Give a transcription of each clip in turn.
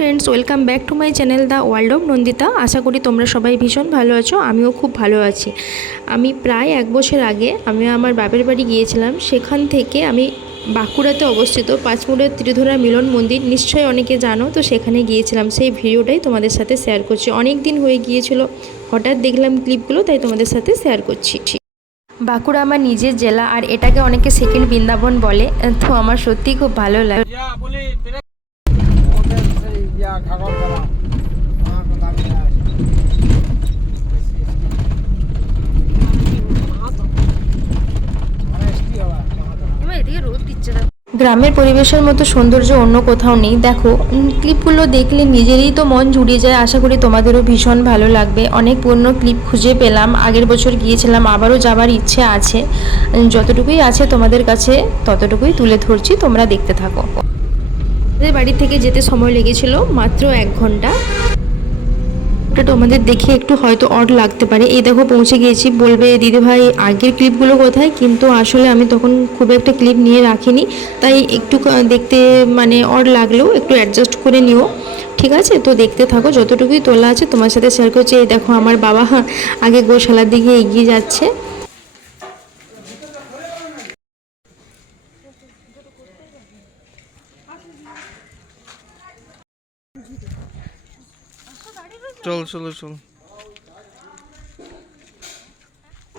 Friends welcome back to my channel the world of Nandita আশা করি তোমরা সবাই ভীষণ ভালো আছো, আমিও খুব ভালো আছি। আমি প্রায় এক বছর আগে আমি আমার বাপের বাড়ি গিয়েছিলাম, সেখান থেকে আমি বাঁকুড়াতে অবস্থিত পাঁচমুড়ের ত্রিধরা মিলন মন্দির। নিশ্চয়ই অনেকে জানো, তো সেখানে গিয়েছিলাম, সেই ভিডিওটাই তোমাদের সাথে শেয়ার করছি। অনেক দিন হয়ে গিয়েছিল, হঠাৎ দেখলাম ক্লিপগুলো, তাই তোমাদের সাথে শেয়ার করছি। বাঁকুড়া আমার নিজের জেলা, আর এটাকে অনেকে সেকেন্ড বৃন্দাবন বলে, তো আমার সত্যিই খুব ভালো লাগে। গ্রামের পরিবেশের মতো সৌন্দর্য অন্য কোথাও নেই। দেখো ক্লিপগুলো দেখলে নিজেরই তো মন জুড়িয়ে যায়। আশা করি তোমাদেরও ভীষণ ভালো লাগবে। অনেক পুরনো ক্লিপ খুঁজে পেলাম। আগের বছর গিয়েছিলাম, আবারও যাবার ইচ্ছে আছে। যতটুকুই আছে তোমাদের কাছে, ততটুকুই তুলে ধরছি। তোমরা দেখতে থাকো। আমাদের বাড়ি থেকে যেতে সময় লেগেছিল মাত্র এক ঘণ্টা। এটা তোমাদের দেখে একটু হয়তো অড লাগতে পারে। এই দেখো পৌঁছে গিয়েছি। বলবে দিদি ভাই আগের ক্লিপগুলো কোথায়? কিন্তু আসলে আমি তখন খুব একটা ক্লিপ নিয়ে রাখিনি। তাই একটু দেখতে মানে অড লাগলেও একটু অ্যাডজাস্ট করে নিও। ঠিক আছে? তো দেখতে থাকো। যতটুকুই তোলা আছে তোমার সাথে শেয়ার করছি। এই দেখো, আমার বাবা আগে গোশালার দিকে এগিয়ে যাচ্ছে। চল, চলো, চল।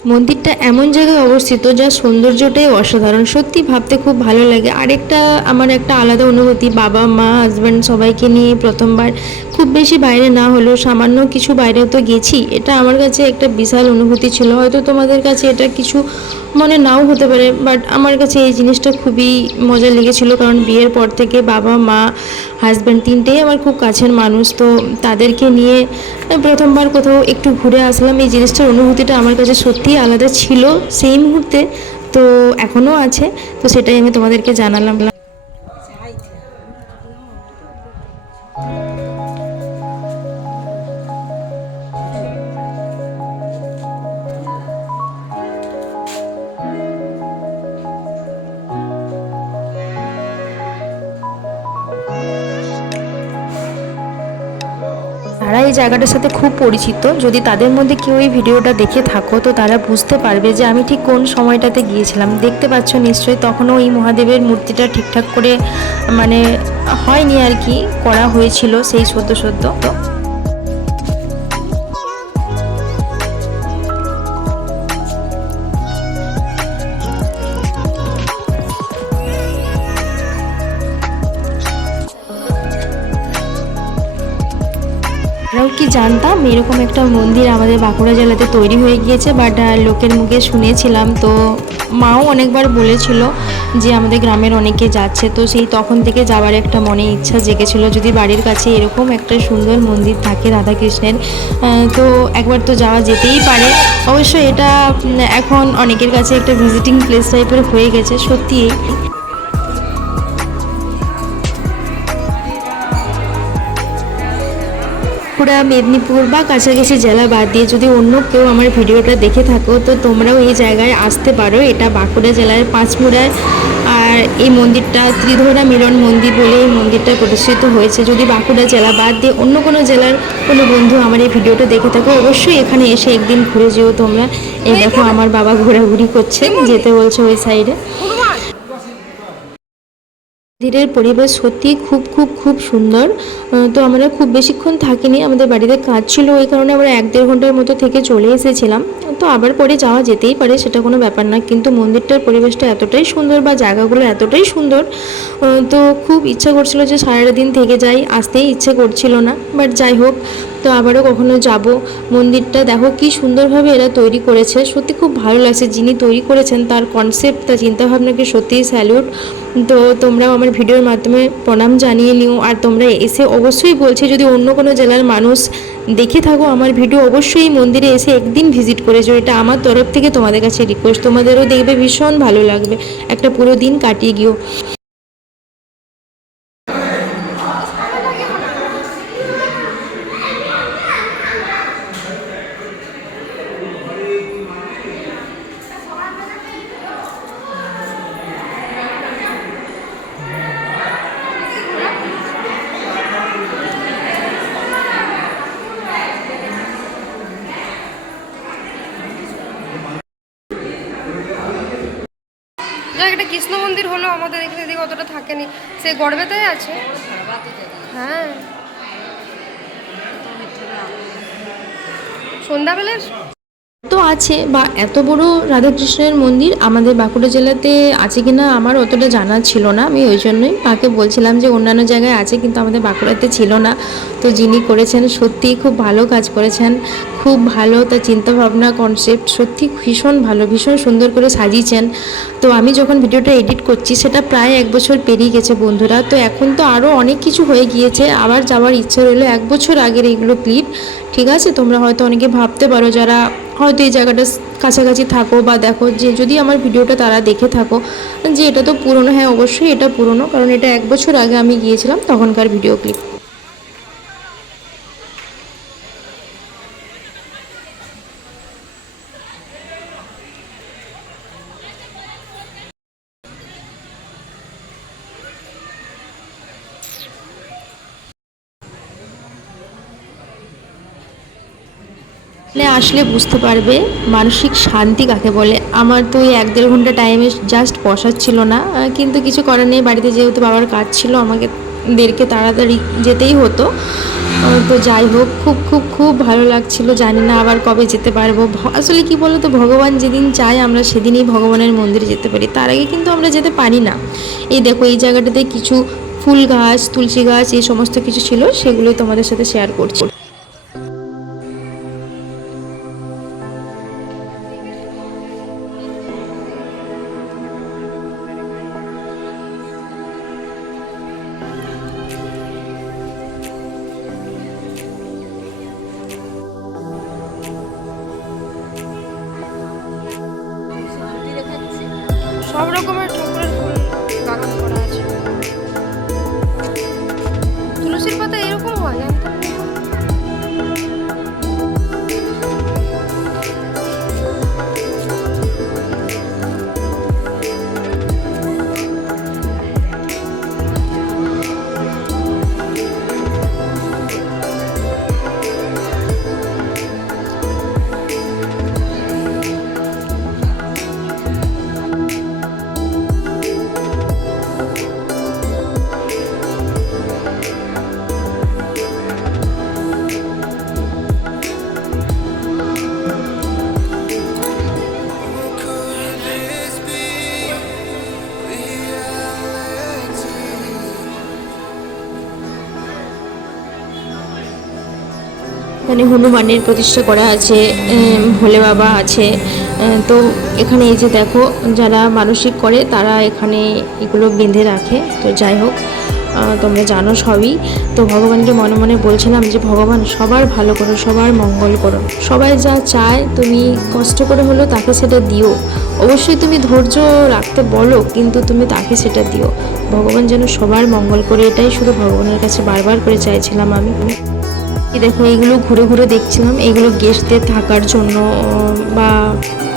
মন্দিরটা এমন জায়গায় অবস্থিত যা সৌন্দর্যটাই অসাধারণ। সত্যি ভাবতে খুব ভালো লাগে। আরেকটা, আমার একটা আলাদা অনুভূতি, বাবা, মা হাজব্যান্ড সবাইকে নিয়ে প্রথমবার। খুব বেশি বাইরে না হলেও সামান্য কিছু বাইরেও তো গেছি। এটা আমার কাছে একটা বিশাল অনুভূতি ছিল। হয়তো তোমাদের কাছে এটা কিছু মনে নাও হতে পারে বাট আমার কাছে এই জিনিসটা খুবই মজা লেগেছিলো, কারণ বিয়ের পর থেকে বাবা, মা হাজব্যান্ড তিনটেই আমার খুব কাছের মানুষ, তো তাদেরকে নিয়ে প্রথমবার কোথাও একটু ঘুরে আসলাম। এই জিনিসটার অনুভূতিটা আমার কাছে সত্যিই আলাদা ছিল সেই মুহূর্তে, তো এখনও আছে, তো সেটাই আমি তোমাদেরকে জানালাম। এই জায়গাটার সাথে খুব পরিচিত। যদি তাদের মধ্যে কেউ এই ভিডিওটা দেখে থাকো, তো তারা বুঝতে পারবে যে আমি ঠিক কোন সময়টাতে গিয়েছিলাম। দেখতে পাচ্ছ নিশ্চয়ই তখনও এই মহাদেবের মূর্তিটা ঠিকঠাক করে মানে হয়নি আর কি, করা হয়েছিল সেই সদ্য সদ্য। তো জানতাম, এরকম একটা মন্দির আমাদের বাঁকুড়া জেলাতে তৈরি হয়ে গিয়েছে বাট লোকের মুখে শুনেছিলাম। তো মাও অনেকবার বলেছিল যে আমাদের গ্রামের অনেকে যাচ্ছে। তো সেই তখন থেকে যাওয়ার একটা মনে ইচ্ছা জেগেছিল। যদি বাড়ির কাছে এরকম একটা সুন্দর মন্দির থাকে রাধাকৃষ্ণের তো একবার তো যাওয়া যেতেই পারে। অবশ্য এটা এখন অনেকের কাছে একটা ভিজিটিং প্লেস টাইপের হয়ে গেছে, সত্যিই। বাঁকুড়া মেদিনীপুর বা কাছাকাছি জেলা বাদ দিয়ে যদি অন্য কেউ আমার ভিডিওটা দেখে থাকো তো তোমরাও এই জায়গায় আসতে পারো। এটা বাঁকুড়া জেলার পাঁচমুড়ায় আর এই মন্দিরটা ত্রিধরা মিলন মন্দির বলে এই মন্দিরটা প্রতিষ্ঠিত হয়েছে। যদি বাঁকুড়া জেলা বাদ দিয়ে অন্য কোনো জেলার কোনো বন্ধু আমার এই ভিডিওটা দেখে থাকো অবশ্যই এখানে এসে একদিন ঘুরে যেও তোমরা। এই দেখো আমার বাবা ঘোরাঘুরি করছে যেতে বলছে ওই সাইডে মন্দিরের পরিবেশ সত্যিই খুব খুব খুব সুন্দর। তো আমরা খুব বেশিক্ষণ থাকিনি। আমাদের বাড়িতে কাজ ছিল, ওই কারণে আমরা এক দেড় ঘণ্টার মতো থেকে চলে এসেছিলাম। তো আবার পরে যাওয়া যেতেই পারে, সেটা কোনো ব্যাপার না। কিন্তু মন্দিরটার পরিবেশটা এতটাই সুন্দর বা জায়গাগুলো এতটাই সুন্দর তো খুব ইচ্ছা করছিল যে সারাটা দিন থেকে যাই। আসতেই ইচ্ছে করছিল না। বাট যাই হোক তো আবারও কখনো যাব। মন্দিরটা দেখো কি সুন্দরভাবে এরা তৈরি করেছে। সত্যি খুব ভালো লাগছে। যিনি তৈরি করেছেন তার কনসেপ্ট তার চিন্তাভাবনাকে সত্যিই স্যালিউট তো তোমরাও আমার ভিডিওর মাধ্যমে প্রণাম জানিয়ে নিও। আর তোমরা এসে অবশ্যই বলছি, যদি অন্য কোনো জেলার মানুষ দেখে থাকো আমার ভিডিও, অবশ্যই মন্দিরে এসে একদিন ভিজিট করে যেও এটা আমার তরফ থেকে তোমাদের কাছে রিকোয়েস্ট তোমাদেরও দেখবে ভীষণ ভালো লাগবে। একটা পুরো দিন কাটিয়ে গিয়েও একটা কৃষ্ণ মন্দির হলো আমাদের এখানে দিকে অতটা থাকেনি। সে গড়বেতায় আছে। হ্যাঁ। সন্ধ্যাবেলার তো আছে, বা এত বড় রাধাকৃষ্ণের মন্দির আমাদের বাঁকুড়া জেলাতে আছে কিনা আমার অতটা জানা ছিল না। আমি ওই জন্যই মাকে বলছিলাম যে অন্যান্য জায়গায় আছে কিন্তু আমাদের বাঁকুড়াতে ছিল না। তো যিনি করেছেন সত্যিই খুব ভালো কাজ করেছেন, খুব ভালো তার চিন্তাভাবনা কনসেপ্ট সত্যি ভীষণ ভালো, ভীষণ সুন্দর করে সাজিয়েছেন। তো আমি যখন ভিডিওটা এডিট করছি সেটা প্রায় এক বছর পেরিয়ে গেছে বন্ধুরা। তো এখন তো আরও অনেক কিছু হয়ে গিয়েছে, আবার যাওয়ার ইচ্ছে রইল এক বছর আগের এইগুলো ক্লিপ ঠিক আছে? তোমরা হয়তো অনেকে ভাবতে পারো যারা হয়তো এই জায়গাটা কাছাকাছি থাকো বা দেখো যে যদি আমার ভিডিওটা তারা দেখে থাকো যে এটা তো পুরনো হ্যাঁ অবশ্যই এটা পুরনো, কারণ এটা এক বছর আগে আমি গিয়েছিলাম তখনকার ভিডিও ক্লিপ আসলে বুঝতে পারবে, মানসিক শান্তি কাকে বলে? আমার তো ওই এক দেড় ঘণ্টা টাইমে জাস্ট ছিল না। কিন্তু কিছু করার নেই, বাড়িতে যেহেতু বাবার কাজ ছিল, আমাকে দেরকে তাড়াতাড়ি যেতেই হতো। তো যাই হোক, খুব খুব খুব ভালো লাগছিল, জানি না আবার কবে যেতে পারব। আসলে কি বলো তো ভগবান যেদিন চায়, আমরা সেদিনই ভগবানের মন্দিরে যেতে পারি। তার আগে কিন্তু আমরা যেতে পারি না। এই দেখো, এই জায়গাটাতে কিছু ফুল গাছ, তুলসী গাছ, এই সমস্ত কিছু ছিল, সেগুলোই তোমাদের সাথে শেয়ার করছি। সব রকমের ঠাকুরের ফুল বাগান করা আছে। তুলসীর পাতা এরকম হয় জানতাম এখানে হনুমানের প্রতিষ্ঠা করা আছে ভোলে বাবা আছে। তো এখানে এই যে দেখো, যারা মানসিক করে তারা এখানে এগুলো বেঁধে রাখে। তো যাই হোক তোমরা জানো সবই। তো ভগবানকে মনে মনে বলছিলাম যে, ভগবান, সবার ভালো করো, সবার মঙ্গল করো। সবাই যা চায়, তুমি কষ্ট করে হলেও তাকে সেটা দিও। অবশ্যই তুমি ধৈর্য রাখতে বলো, কিন্তু তুমি তাকে সেটা দিও। ভগবান যেন সবার মঙ্গল করে, এটাই শুধু ভগবানের কাছে বারবার করে চাইছিলাম আমি। দেখো এইগুলো ঘুরে ঘুরে দেখছিলাম। এগুলো গেস্টদের থাকার জন্য বা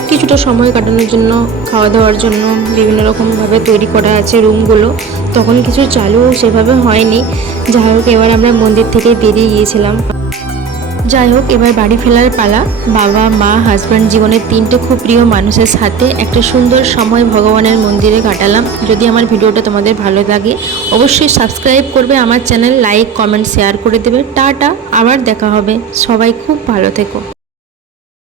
কিছুটা সময় কাটানোর জন্য, খাওয়া দাওয়ার জন্য বিভিন্ন রকমভাবে তৈরি করা আছে রুমগুলো তখন কিছু চালু সেভাবে হয়নি। যাই হোক, এবার আমরা মন্দির থেকে বেরিয়ে গিয়েছিলাম। যাই হোক, এবার বাড়ি ফেরার পালা। বাবা, মা হাজব্যান্ড জীবনের তিনটে খুব প্রিয় মানুষের সাথে একটা সুন্দর সময় ভগবানের মন্দিরে কাটালাম। যদি আমার ভিডিওটা তোমাদের ভালো লাগে, অবশ্যই সাবস্ক্রাইব করবে, আমার চ্যানেল লাইক কমেন্ট শেয়ার করে দেবে। টাটা, আবার দেখা হবে। সবাই খুব ভালো থেকো।